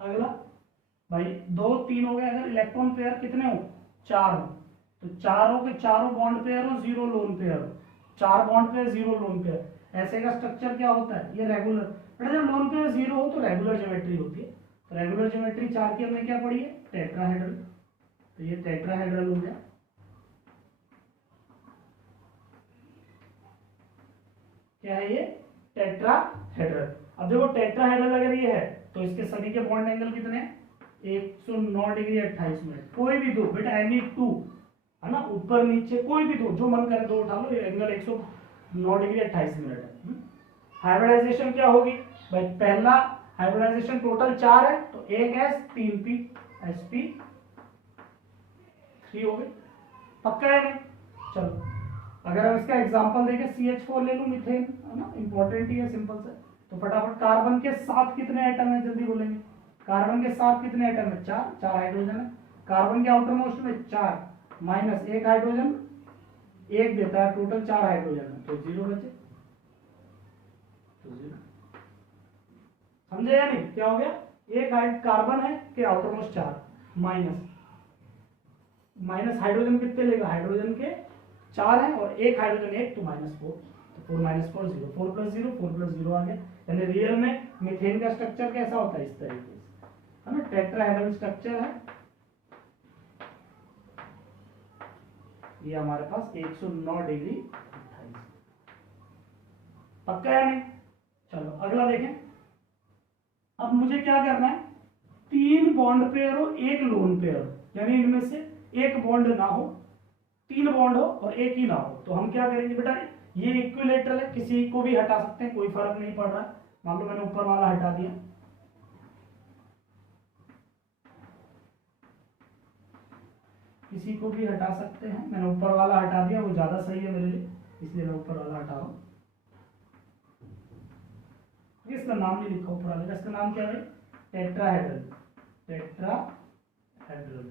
अगला भाई 2 3 हो गए, अगर इलेक्ट्रॉन पेयर कितने हो, 4 हो, तो चारों के चारों बॉन्ड पेयर हो, 0 लोन पेयर हो, 4 बॉन्ड पेयर 0 लोन पेयर, ऐसे का स्ट्रक्चर क्या होता है, ये रेगुलर। बेटा जब लोन पेयर 0 हो तो रेगुलर ज्योमेट्री होती है, तो रेगुलर ज्योमेट्री 4 की हमने क्या पढ़ी है, टेट्राहेड्रल, तो ये टेट्राहेड्रल हो गया। क्या है ये, टेट्राहेड्रल। अब देखो टेट्राहेड्रल अगर ये है तो इसके सभी के बॉन्ड एंगल कितने हैं? 109 डिग्री 28 मिनट। कोई भी दो बेटा, एनी टू, है ना, ऊपर नीचे कोई भी दो, जो मन करे दो उठा लो, ये एंगल 109 डिग्री 28 मिनट है। हाइब्रिडाइजेशन क्या होगी भाई? पहला हाइब्रिडाइजेशन टोटल 4 है, तो 1s 3p sp 3 हो गए। पक्का है नहीं? चलो अगर हम इसका एग्जांपल देखें, CH4 ले लूं, मीथेन, है ना, इंपॉर्टेंट ही है, सिंपल से। तो फटाफट कार्बन के साथ कितने एटम है जल्दी बोलेंगे। कार्बन के साथ कितने एटम है? 4 हाइड्रोजन है। कार्बन के आउटर मोस्ट में 4 माइनस 1 हाइड्रोजन, 1 देता है, टोटल 4 हाइड्रोजन है, तो 0 बचे, तो 0। समझे या नहीं? क्या हो गया? एक कार्बन है के आउटर मोस्ट 4 माइनस हाइड्रोजन कितने लेगा? हाइड्रोजन के 4 है और एक हाइड्रोजन 1, तो -4, तो 4 - 4 0, 4 + 0 4 + 0 आ गया। यानी रियल में मीथेन का स्ट्रक्चर कैसा होता है? इस तरीके से, है ना, टेट्राहेड्रल स्ट्रक्चर है। ये हमारे पास 109 डिग्री 28। पक्का है नहीं? चलो अगला देखें। अब मुझे क्या करना है? 3 बॉन्ड पेयर हो, 1 लोन पेयर हो, यानी इनमें से एक बॉन्ड ना हो, 3 बॉन्ड हो और एक ही ना हो। तो हम क्या करेंगे बेटा? ये इक्विलेटरल है, किसी को भी हटा सकते हैं, कोई फर्क नहीं पड़ रहा। मान लो मैंने ऊपर वाला हटा दिया, किसी को भी हटा सकते हैं। मैंने ऊपर वाला हटा दिया, वो ज्यादा सही है मेरे लिए, इसलिए मैं ऊपर वाला हटा रहा हूं। इसका नाम नहीं लिखा ऊपर वाले का, इसका नाम क्या है? टेट्राहेड्रल, टेट्राहेड्रल,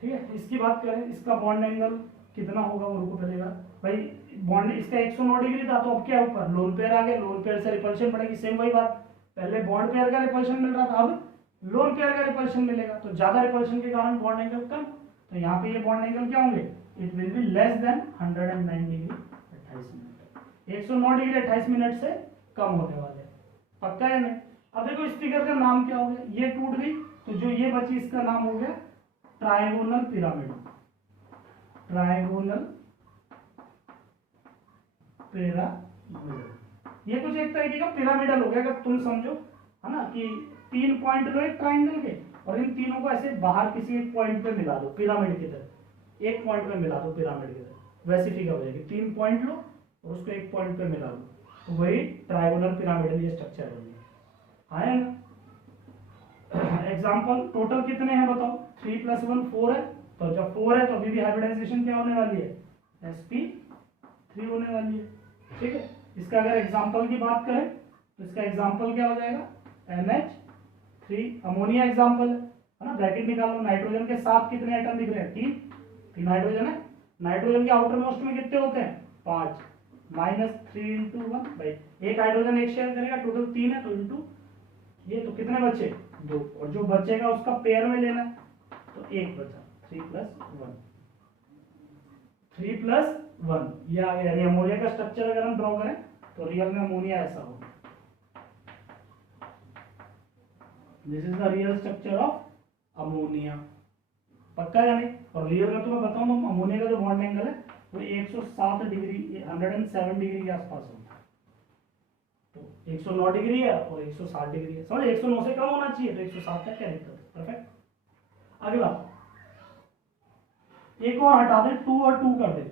ठीक है। इसकी बात करें, इसका बॉन्ड एंगल कितना होगा वो रुको पहले भाई। बॉन्ड इसका 109 डिग्री था, तो अब क्या ऊपर लोन पेयर आ गया, लोन पेयर से रिपल्शन पड़ेगी, सेम वही बात। पहले बॉन्ड पेयर का रिपल्शन मिल रहा था, अब लोन पेयर का रिपल्शन मिलेगा, तो ज्यादा रिपल्शन के कारण बॉन्ड एंगल कम। तो यहाँ पे ये बॉन्ड एंगल क्या होंगे? It will be less than 109 degree 28 minute. 109 degree 28 minute से कम होने वाले। पक्का है नहीं? अब देखो इस फिगर का नाम क्या हो गया? ये टूट गई, तो जो ये बची इसका नाम हो गया ट्रायंगुलर पिरामिड। ट्रायंगुलर पिरामिड, ये कुछ एक तरीके का पिरामिडल हो गया, अगर तुम समझो, है ना, कि 3 पॉइंट लो एक ट्रायंगल के, और इन तीनों को ऐसे बाहर किसी एक पॉइंट पे मिला दो, पिरामिड की तरह एक पॉइंट पे मिला दो, पिरामिड की तरह, वैसी फिगर हो जाएगी। 3 पॉइंट लो और उसको एक पॉइंट पे मिला दो, तो वही ट्रायंगुलर पिरामिडल ये स्ट्रक्चर है। आया ना? एग्जाम्पल टोटल कितने हैं बताओ? 3 + 1 4 है, तो जब 4 है तो अभी भी हाइब्रिडाइजेशन क्या होने वाली है? sp3 होने वाली है, ठीक है। इसका अगर एग्जाम्पल की बात करें तो इसका एग्जाम्पल क्या हो जाएगा? NH3, अमोनिया एग्जाम्पल है ना, ब्रैकेट निकालो। नाइट्रोजन के साथ कितने एटम दिख रहे हैं? 3 हाइड्रोजन है। नाइट्रोजन के आउटर मोस्ट में कितने होते हैं? 5 -3 × 1 भाई, एक हाइड्रोजन एक शेयर करेगा, टोटल 3 है, तो इंटू ये, तो कितने बचे? 2, और जो बचेगा उसका पेयर में लेना है, तो 1 बचा। 3 + 1, 3 + 1 ये आ गया। यानी अमोनिया का स्ट्रक्चर अगर हम ड्रॉ करें तो रियल में अमोनिया ऐसा होगा। This is the real structure of ammonia. पक्का है नहीं? और रियल में तो मैं बताऊं, अमोनिया का जो बॉन्ड एंगल है वो 107 डिग्री 107 डिग्री के आसपास होगा। तो 109 डिग्री है और 160 डिग्री है, समझ? 109 से कम होना चाहिए, तो 107 का क्या दिक्कत है? परफेक्ट। अगला एक और हटा दें, 2 और 2 कर दे,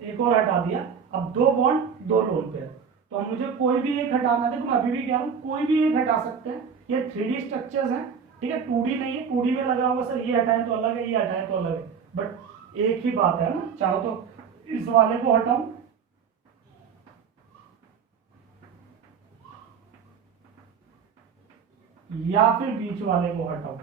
एक और हटा दिया। अब 2 बॉन्ड 2 लोन पेयर, तो अब मुझे कोई भी एक हटाना है। देखो मैं अभी भी कह रहा हूं, कोई भी एक हटा सकते हैं। ये 3D स्ट्रक्चर्स हैं, ठीक है, 2D नहीं है। 2D में लगा होगा सर ये हटाएं तो अलग है, ये हटाएं तो अलग है, बट एक ही बात है ना। चाहो तो इस वाले को हटाऊं, या फिर बीच वाले को हटाओ,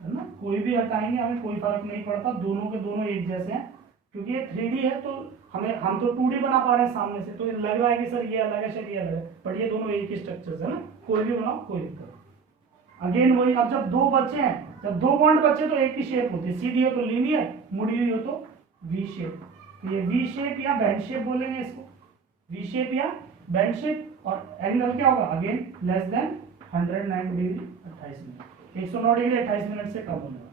है ना, कोई भी हटाएंगे हमें कोई फर्क नहीं पड़ता, दोनों के दोनों एक जैसे हैं। क्योंकि ये 3D है, तो हम तो 2D बना पा रहे हैं सामने से, तो ये लग रहा है कि सर ये अलग है, शायद ये अलग है, बट ये दोनों एक ही स्ट्रक्चर है ना। कोई भी बनाओ, कोई दिक्कत। अगेन वही, अब जब 2 बचे हैं, जब 2 बॉन्ड बचे तो एक ही शेप होती है, सीधी हो तो लीनियर, मुड़ी हुई हो तो वी शेप। तो ये वी शेप या बैंड शेप बोलेंगे इसको, वी शेप या बैंड शेप। और एंगल क्या होगा? Again less than 109 degree 28 minute, 109 degree 28 minute से कम होने वाला।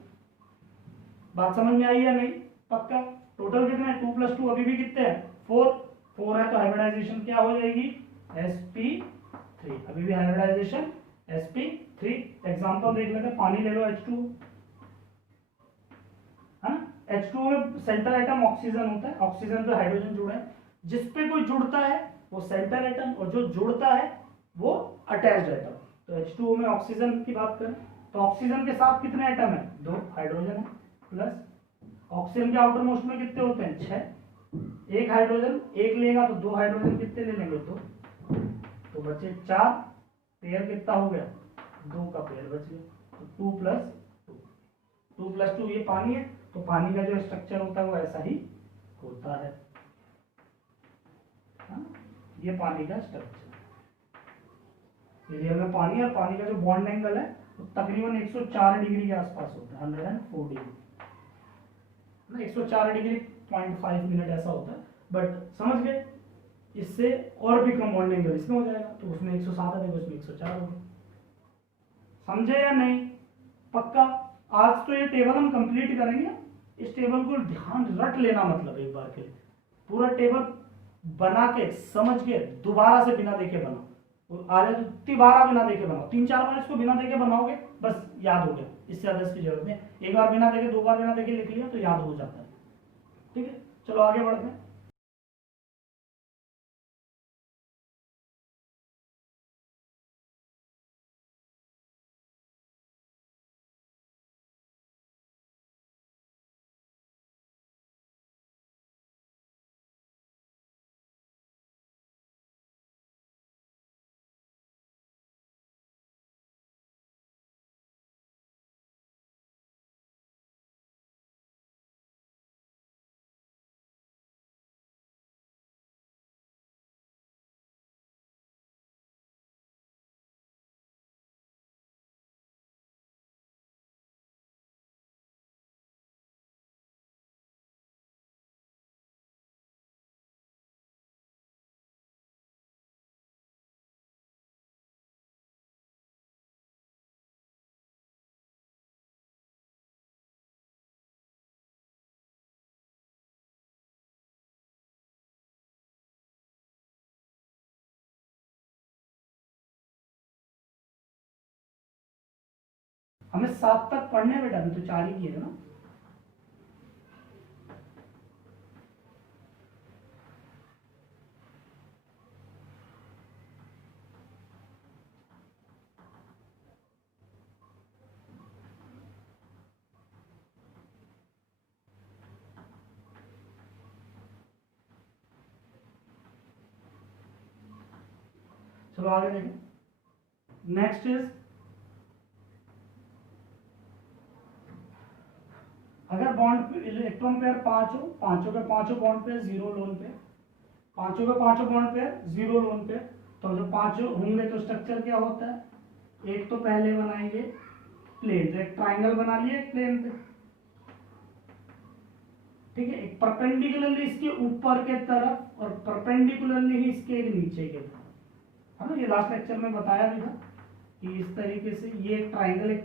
बात समझ में आई या नहीं? पक्का। टोटल कितने हैं? 2 + 2 अभी भी कितने हैं? 4, 4 है तो हाइब्रिडाइजेशन क्या हो जाएगी, sp3। अभी भी हाइब्रिडाइजेशन sp3। एग्जांपल देख लेते हैं, पानी ले लो H2, है ना। H2 में सेंटर एटम ऑक्सीजन होता है, ऑक्सीजन पे हाइड्रोजन जुड़े हैं, जिस पे कोई जुड़ता है वो सेंटर एटम और जो जुड़ता है वो अटैच्ड एटम। तो H2O में ऑक्सीजन की बात करें तो ऑक्सीजन के साथ कितने एटम है, 2 हाइड्रोजन है, प्लस ऑक्सीजन के आउटर मोस्ट में कितने होते हैं, 6। एक हाइड्रोजन एक लेगा तो 2 हाइड्रोजन कितने ले लेंगे, 2, तो बचे 4। पेयर कितना हो गया, 2 का पेयर बच गया। तो 2 + 2 ये पानी है, तो पानी का जो स्ट्रक्चर होता है वो ऐसा ही होता है। ये पानी का स्ट्रक्चर, रियल में पानी और पानी का जो बॉन्ड एंगल है तो तकरीबन 104 डिग्री के आसपास होता है, 104 डिग्री ना, 104 डिग्री 0.5 मिनट ऐसा होता है। बट समझ गए, इससे और भी कम बॉन्ड एंगल इसमें हो जाएगा, तो उसमें 107 है, उसमें 104 होगा। समझे या नहीं, पक्का। आज तो ये टेबल हम कंप्लीट करेंगे, इस टेबल को ध्यान रट लेना, मतलब एक बार के लिए पूरा टेबल बना के समझ के दोबारा से बिना देखे बनाओ। आ जाए तो 12 बिना देखे बनाओ, 3-4 बार इसको बिना देखे बनाओगे बस याद हो गया, इससे ज्यादा इसकी जरूरत नहीं। एक बार बिना देखे 2 बार बिना देखे लिख लिया तो याद हो जाता है। ठीक है, चलो आगे बढ़ते हैं। हमें 7 तक पढ़ने बेटा, अभी तो 4 ही किए ना। चलो आगे देखें। नेक्स्ट इज, अगर बॉन्ड इलेक्ट्रॉन पेयर 5 हो, पांचों के पांचों बॉन्ड पेयर 0 लोन पेयर, पांचों के पांचों बॉन्ड पेयर 0 लोन पेयर, तो जो पांचों होंगे तो स्ट्रक्चर क्या होता है, एक तो पहले बनाएंगे प्लेन, तो एक ट्राइंगल बना लिया एक प्लेन पे, ठीक है, एक परपेंडिकुलरली इसके ऊपर के तरफ और परपेंडिकुलरली ही इसके एक नीचे के तरफ, है ना। ये लास्ट लेक्चर में बताया भी था कि इस तरीके से ये ट्राइंगल,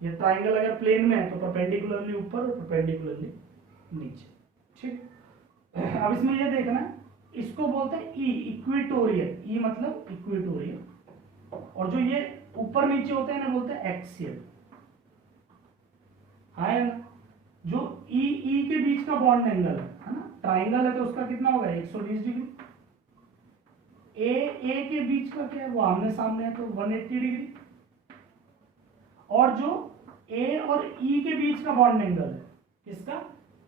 ये ट्राइंगल अगर प्लेन में है तो परपेंडिकुलरली ऊपर और परपेंडिकुलरली नीचे, ठीक। अब इसमें ये देखना है, इसको बोलते हैं ई, इक्वेटोरियल, ई मतलब इक्वेटोरियल, और जो ये ऊपर नीचे होते हैं ना बोलते हैं एक्सियल, है ना। जो ई के बीच का बॉन्ड एंगल है ना, ट्राइंगल है तो उसका कितना होगा 120 डिग्री, ए के बीच का क्या है वो आमने सामने है तो 180 डिग्री, और जो ए और ई के बीच का बॉन्ड एंगल है किसका,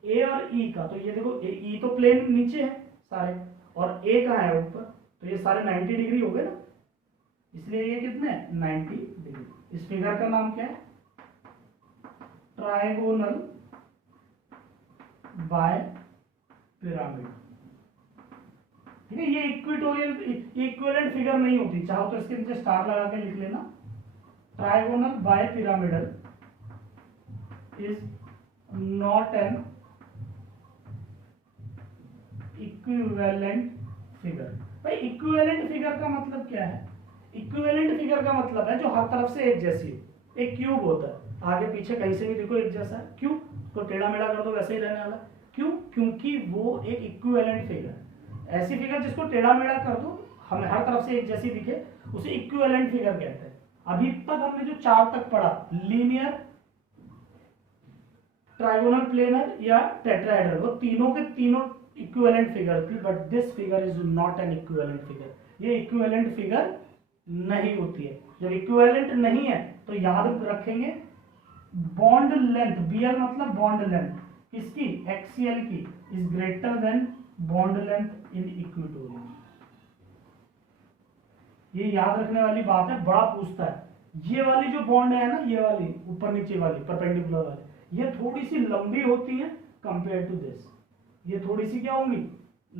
ए और ई का, तो ये देखो ई तो प्लेन नीचे है सारे और ए का है ऊपर, तो ये सारे 90 डिग्री हो गए ना, इसलिए ये कितने 90 डिग्री। इस फिगर का नाम क्या है, ट्राइगोनल बाय पिरामिड, ठीक है। ये इक्वेटोरियल, इक्विवेलेंट फिगर नहीं होती, चाहो तो इसके नीचे स्टार लगा के लिख लेना, trigonal bipyramidal is not an equivalent figure. भाई इक्विवेलेंट फिगर का मतलब क्या है, इक्विवेलेंट फिगर का मतलब है जो हर तरफ से एक जैसी हो। एक क्यूब होता है, आगे पीछे कहीं से भी देखो एक जैसा है, क्यों, तो टेढ़ा मेढ़ा कर दो वैसे ही रहने वाला, क्यों, क्योंकि वो एक इक्विवेलेंट फिगर है। ऐसी फिगर जिसको टेढ़ा मेढ़ा कर दो, हमें हर तरफ से एक जैसी दिखे, उसे इक्विवेलेंट फिगर कहते हैं। अभी तक हमने जो 4 तक पढ़ा, लीनियर, ट्राइगोनल, प्लेनर या टेट्राहेड्रल, वो तीनों के तीनों इक्विवेलेंट फिगर थी, but this figure is not an equivalent figure. ये इक्विवेलेंट फिगर नहीं होती है। जब इक्विवेलेंट नहीं है तो याद रखेंगे बॉन्ड लेंथ, बीएल मतलब बॉन्ड लेंथ किसकी, एक्सीएल की, is greater than bond length in equatorial. ये याद रखने वाली बात है, बड़ा पूछता है। ये वाली जो बॉन्ड है ना, ये वाली ऊपर नीचे वाली परपेंडिकुलर वाली, ये थोड़ी सी लंबी होती है कंपेयर टू दिस। ये थोड़ी सी क्या होंगी,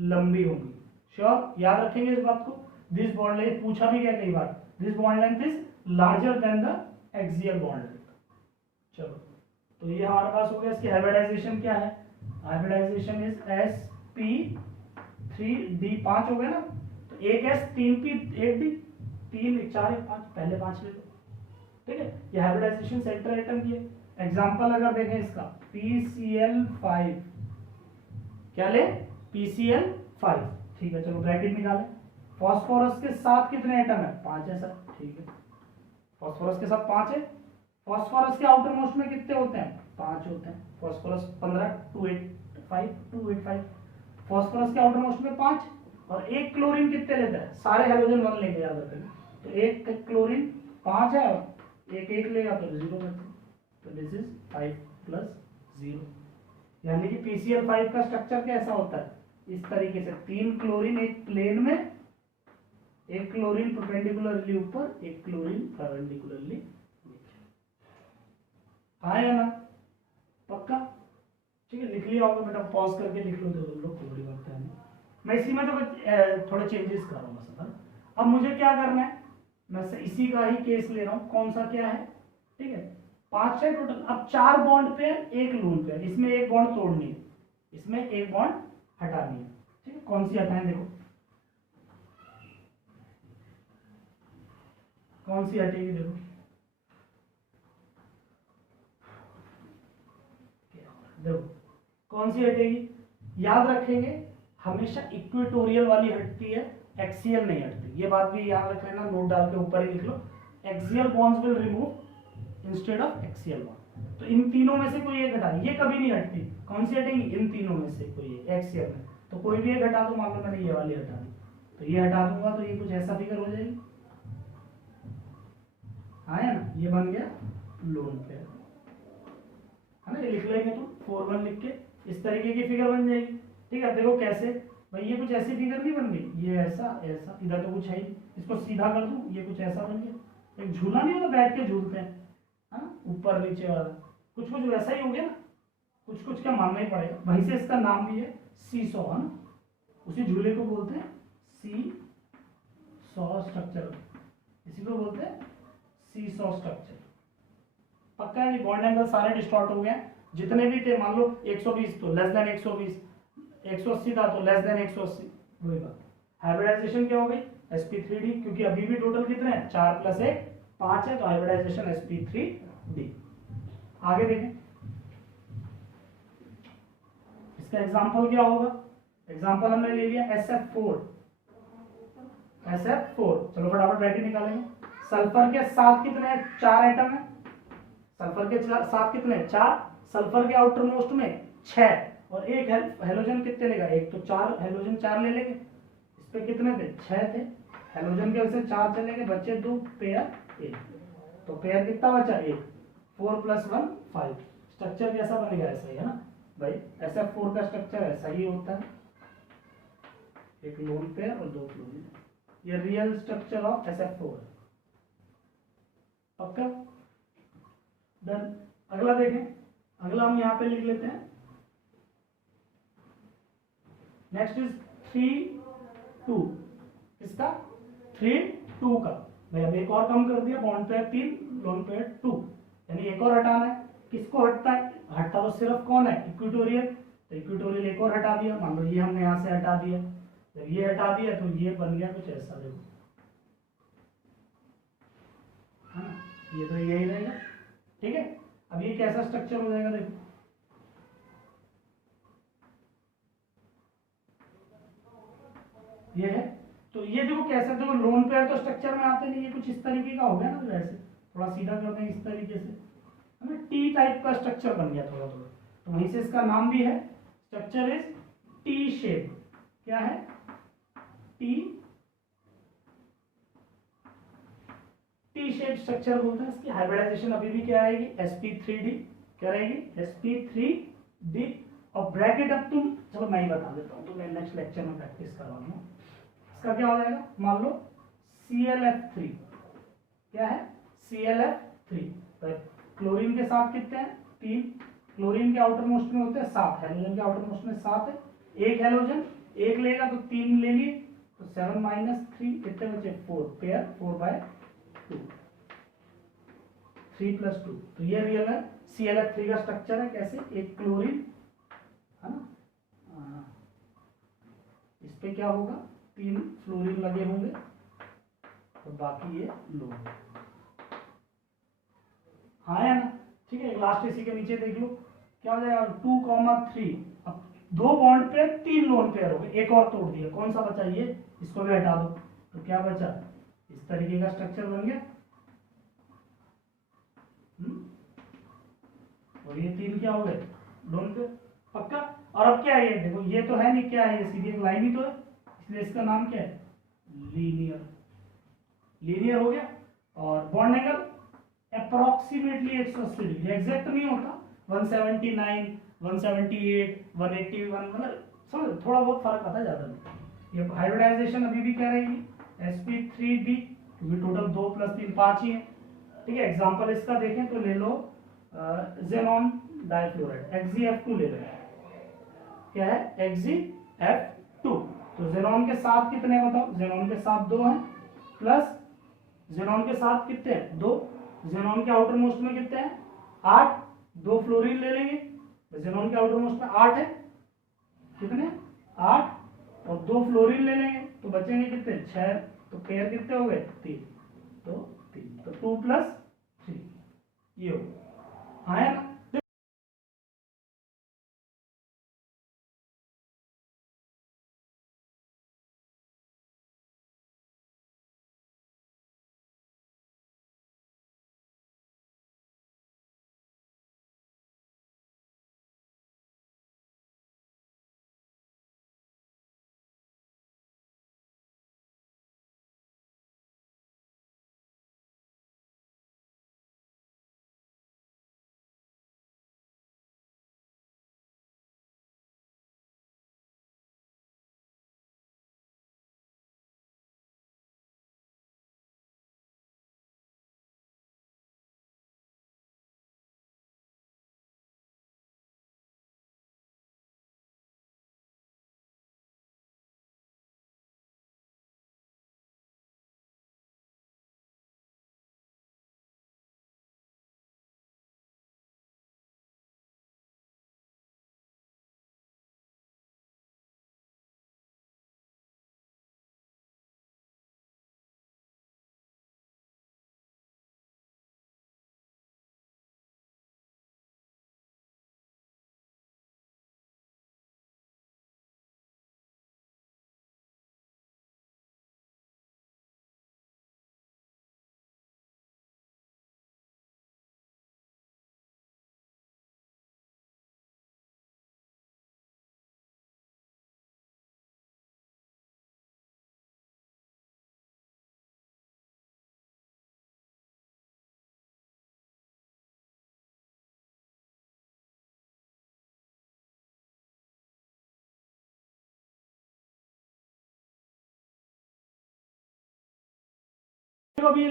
लंबी होंगी। श्योर, याद रखेंगे इस बात को। दिस बॉन्ड लेंथ पूछा भी गया कई बार, this bond length is larger than the axial bond length. चलो, तो ये हमारे पास हो गया। इसकी हाइब्रिडाइजेशन क्या है, हाइब्रिडाइजेशन इज sp3d, 5 हो गया ना, तो 1s 3p 8d, 3 4 1 5, पहले 5 ले लो, ठीक है। ये हाइब्रिडाइजेशन सेंटर आइटम की है। एग्जांपल अगर देखें इसका, PCl5, क्या ले, PCl5, ठीक है। चलो ब्रैकेट निकालें। फास्फोरस के साथ कितने एटम है, 5 है सर, ठीक है। फास्फोरस के साथ 5 है। फास्फोरस के आउटर मोस्ट में कितने होते हैं, 5 होते हैं। फास्फोरस 15, 285, फास्फोरस के आउटर मोस्ट में 5, और एक क्लोरीन कितने लेता है, सारे हेलोजन 1 लेंगे, याद रखेंगे। तो एक क्लोरीन 5 है और एक लेगा तो 0 करते हैं, तो दिस इज 5 + 0। यानी कि PCl5 का स्ट्रक्चर कैसा होता है, इस तरीके से 3 क्लोरीन एक प्लेन में, एक क्लोरीन परपेंडिकुलरली ऊपर, एक क्लोरीन परपेंडिकुलरली नीचे। आया ना, पक्का, ठीक है। लिख लिया होगा बेटा, पॉज करके लिख लो, तो लोग थोड़ी बात है। मैं इसी में तो थोड़े चेंजेस कर रहा हूँ बस। अब मुझे क्या करना है, मैं इसी का ही केस ले रहा हूँ। कौन सा क्या है, ठीक है, 5 है टोटल। अब 4 बॉन्ड पेयर, एक लोन पेयर, इसमें एक बॉन्ड तोड़नी है, इसमें एक बॉन्ड हटानी है, ठीक है। कौन सी हटाएं, देखो कौन सी हटेगी, देखो देखो कौन सी हटेगी। याद रखेंगे हमेशा इक्वेटोरियल वाली हटती है, एक्सियल नहीं हटती। ये बात भी याद रख लेना, नोट डाल के ऊपर ही लिख लो, axial bonds will remove instead of axial bond. तो इन तीनों में से कोई एक हटा, ये कभी नहीं हटती। कौन सी हटेगी, इन तीनों में से कोई एक, एक्सियल में। तो कोई भी एक हटा दो, मान लो मैंने ये वाली हटा दी, तो ये हटा दूंगा तो ये कुछ ऐसा फिगर हो जाएगी, आया ना, ये बन गया लोन पेयर, है ना। ये लिख लेंगे तो 4 1 लिख के इस तरीके की फिगर बन जाएगी, ठीक है। देखो कैसे भाई, ये कुछ ऐसी फिगर नहीं बन गई, ये ऐसा ऐसा, इधर तो कुछ है ही, इसको सीधा कर दूं, ये कुछ ऐसा बन गया। एक झूला नहीं होता, बैठ के झूलते हैं, है ना, ऊपर नीचे वाला, कुछ कुछ वैसा ही हो गया ना। कुछ कुछ का मानना ही पड़ेगा, वहीं से इसका नाम भी है सीसॉ, है ना। उसी झूले को बोलते हैं सीसॉ स्ट्रक्चर, इसी को बोलते हैं सीसॉ स्ट्रक्चर। पक्का है, बॉन्ड एंगल सारे डिस्टॉर्ट हो गए, जितने भी थे। मान लो 120 तो लेस देन 120, 180 था तो लेस देन 180, वही बात। हाइब्रिडाइजेशन क्या हो गई, sp3d, क्योंकि अभी भी टोटल कितने हैं, 4 + 1 5 है, तो हाइब्रिडाइजेशन sp3d। आगे देखें, इसका एग्जांपल क्या होगा। एग्जांपल हमने ले लिया SF4, चलो फटाफट ब्रैकेट निकालेंगे। सल्फर के साथ कितने हैं, 4 एटम है। सल्फर के साथ कितने, 4। सल्फर के आउटर मोस्ट में 6, और एक हेलोजन कितने लेगा, एक, तो 4 हेलोजन 4 ले लेंगे। इस पे कितने थे, 6 थे। हेलोजन के वजह से 4 चलेंगे, बचे 2 पेयर, 1, तो पेयर कितना बचा, 1। 4 + 1 5। स्ट्रक्चर कैसा बनेगा, ऐसा ही है ना भाई। SF4 का स्ट्रक्चर ऐसा ही होता है, एक लोन पेयर और 2 क्लोरीन। ये रियल स्ट्रक्चर ऑफ SF4 है, पक्का डन। अगला देखें, अगला हम यहाँ पे लिख लेते हैं। नेक्स्ट इज 3 2, किसका, 3 2 का। भाई अब एक और कम कर दिया, बॉन्ड पेयर 3, लोन पेयर 2, यानी एक और हटाना है। किसको हटता है, हटता तो सिर्फ कौन है, इक्वेटोरियल, तो इक्वेटोरियल एक और हटा दिया। मान लो ये हमने यहाँ से हटा दिया, जब ये हटा दिया तो ये बन गया कुछ ऐसा, देखो, है ना, ये तो यही रहेगा, ठीक है। अब ये कैसा स्ट्रक्चर हो जाएगा, देखो, ये है। तो ये देखो कैसे, देखो लोन पेयर तो स्ट्रक्चर में आते नहीं, ये कुछ इस तरीके का हो गया ना, तो वैसे थोड़ा सीधा करते हैं इस तरीके से, है ना, टी टाइप का स्ट्रक्चर बन गया थोड़ा थोड़ा, तो वहीं से इसका नाम भी है, स्ट्रक्चर इज टी शेप। क्या है? टी शेप स्ट्रक्चर बोलते हैं। इसकी हाइब्रिडाइजेशन अभी भी क्या रहेगी? sp3d। क्या रहेगी? sp3d। और ब्रैकेट अब तुम, चलो मैं ही बता देता हूँ, तो मैं नेक्स्ट लेक्चर में प्रैक्टिस करवाऊंगा। इसका क्या हो जाएगा? मान लो ClF3। क्या है? ClF3। तो क्लोरीन के साथ कितने हैं? 3। क्लोरीन के आउटर मोस्ट में होते हैं 7, हेलोजन के आउटर मोस्ट में 7 है। एक हेलोजन एक लेगा तो 3 ले लिए, तो 7 - 3 कितने बचे? 4 पेयर, 4/2, 3 + 2। तो ये रियल है ClF3 का स्ट्रक्चर है। कैसे? एक क्लोरीन, है ना, इस पे क्या होगा? 3 फ्लोरीन लगे होंगे और बाकी ये लोन। हाँ है ना? ठीक है। लास्ट इसी के नीचे देख लो क्या हो जाएगा? 2,3। अब 2 बॉन्ड पे 3 लोन पेयर हो गए, एक और तोड़ दिया, कौन सा बचा? ये, इसको भी हटा दो, तो क्या बचा? इस तरीके का स्ट्रक्चर बन गया। और ये 3 क्या हो गए? Lone pair. पक्का? और अब क्या है? ये देखो, ये तो है नहीं, क्या है? ये सीधी एक लाइन ही तो है, इसलिए इसका नाम क्या है? लीनियर। लीनियर हो गया। और bond angle approximately 180 degree, exact नहीं होता, 179, 178, 181, मतलब समझ, थोड़ा बहुत फर्क आता है, ज्यादा नहीं। ये हाइब्रिडाइजेशन अभी भी क्या रहेगी? sp3d, क्योंकि टोटल 2 + 3 5 ही है। ठीक है। एग्जांपल इसका देखें तो ले लो जेनॉन डाइफ्लोराइड, XeF2 ले लो। क्या है? XeF2। तो जेनॉन के साथ कितने बताओ? जेनॉन के साथ 2 हैं, प्लस जेनॉन के साथ कितने हैं? 2। जेनॉन के आउटर मोस्ट में कितने हैं? 8। 2 फ्लोरीन ले लेंगे, जेनॉन के आउटर मोस्ट में 8 है, कितने? 8। और 2 फ्लोरीन ले लेंगे तो बचेंगे कितने? 6। तो पेयर कितने हो गए? 3। तो 3, तो 2 + 3 ये हो। हाँ है ना? अभी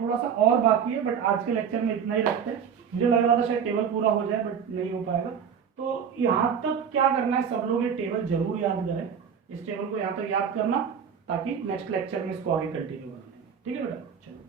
थोड़ा सा और बाकी है, बट आज के लेक्चर में इतना ही रखते हैं। मुझे लग रहा था शायद टेबल पूरा हो जाए, बट नहीं हो पाएगा। तो यहाँ तक क्या करना है, सब लोग ये टेबल जरूर याद करें। इस टेबल को यहाँ तक याद करना, ताकि नेक्स्ट लेक्चर में इसको आगे कंटिन्यू करना है। ठीक है बेटा? चलो।